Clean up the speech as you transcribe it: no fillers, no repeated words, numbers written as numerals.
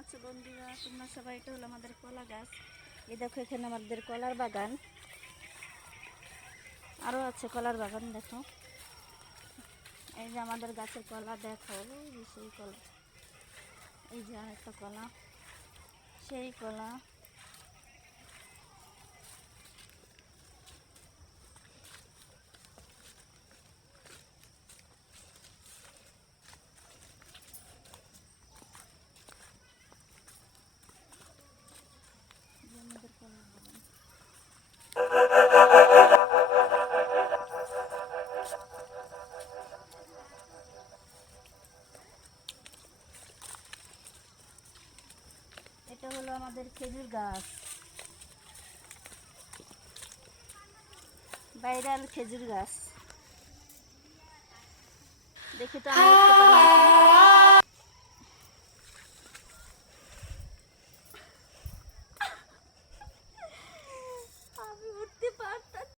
আছো বন্ধুরা? তোমরা সবাই, এটা হলো আমাদের কলা গাছ। এই দেখো, এখানে আমাদের কলার বাগান, আরও আছে কলার বাগান। দেখো, এই যে আমাদের গাছের কলা, দেখো এই যে সেই কলা, এই যে আর একটা কলা, সেই কলা। আমাদের কলার বাগান। এটা হলো আমাদের খেজুর গাছ, ভাইরাল খেজুর গাছ। দেখি তো আমি উঠতে পারি নাকি।